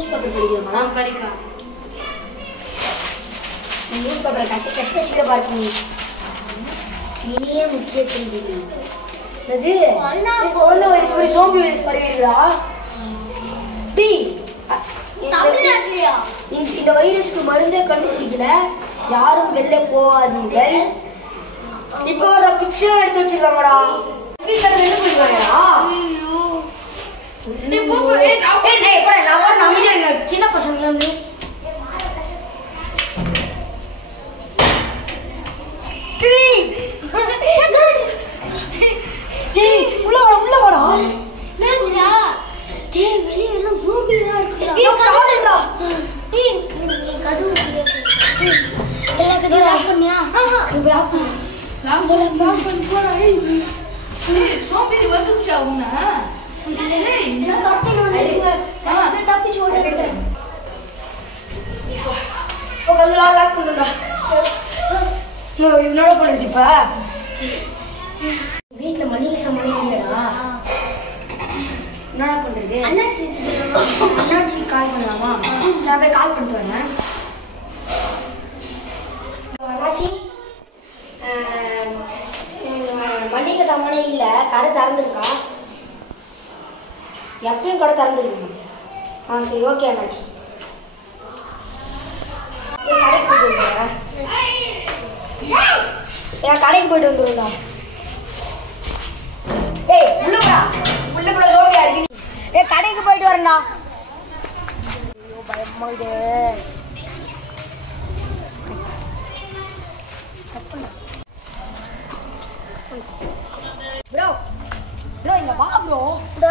News paper படிக்கிறோமா? படிக்கலாம். News பேப்பரை கஷ்ட பார்க்கீங்க. இனியே முக்கிய செய்தி இது கொரோனா வைரஸ் மாதிரி ஜோம்பி வைரஸ் பரவிடுறா. இந்த வைரஸ்க்கு மருந்தே கண்டுபிடிக்கல. யாரும் வெளில போகாதீர்கள். இப்போ ஒரு பிக்சர் எடுத்து வச்சிருக்காங்கடா. வெளில போயிருக்காங்கடா. சின்ன பசங்க இருந்து உள்ள வாடா. வெளியே எல்லாம் ஜோம்பியா இருக்குடா. என்னோட பண்ணுச்சு இப்ப வீட்டுல மளிகை சாமானே இல்லடா. என்னடா பண்றது? அண்ணாச்சி கால் பண்ணலாமா? போய் கால் பண்ணிட்டு வரேன். அண்ணாச்சி மளிகை சாமானே இல்ல. கடை திறந்துருக்கா? எப்பயும் கடை திறந்துருக்கு. சரி ஓகே அண்ணாச்சி. கடைக்கு போயிட்டு வந்துடுறேன். என் கடைக்கு போயிட்டு வந்துடும்டா. ஏய் உள்ளப்பா உள்ளப்பா ஜோம்பியா இருக்கு. ஏய் கடைக்கு போயிட்டு வரேன்டா. ஐயோ பயமா இருக்கு. ப்ரோ ப்ரோ இங்க வா ப்ரோ. ப்ரோ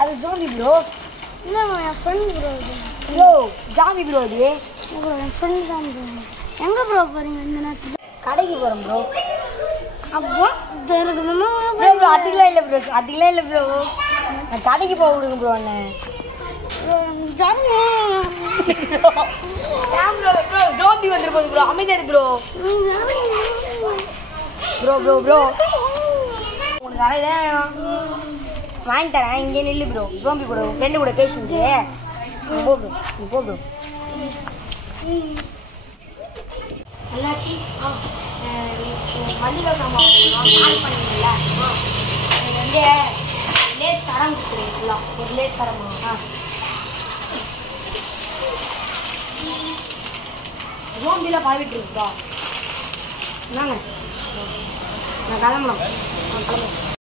அது ஜோம்பி ப்ரோ. இல்ல என் friend bro. Bro zombie bro அது. ப்ரோ என் ஃப்ரெண்ட் தான் ப்ரோ. எங்க ப்ரோ போறீங்க இந்த நேரத்துல? கடைக்கு போறோம் ப்ரோ. அப்போ ப்ரோ அதுக்கெல்லாம் இல்லை ப்ரோ. அதுக்கெல்லாம் இல்லை ப்ரோ. நான் கடைக்கு போக விடுங்க ப்ரோ. அண்ணன் ஜோம்பி வந்துரு போகுது ப்ரோ. அமைதியா இருக்கு ப்ரோ. ப்ரோ ப்ரோ ப்ரோ உனக்கு அறையில வாங்கி தரேன். இங்கே நில்லு ப்ரோ. ஜோம்பி கூட ஃப்ரெண்டு கூட பேசிச்சு. போ ப்ரோ நீ போ ப்ரோ. அண்ணாச்சி மல்லிகை சாமான் கால் பண்ணீங்கல்ல, எனக்கு வந்து லேஸ் சரம் கொடுத்துருங்களா? ஒரு லேஸ் சரமா? ஜோம்பிலாம் பரவிட்டு இருக்குப்பா. என்னங்க நான் கிளம்பலாம். கிளம்புறேன்.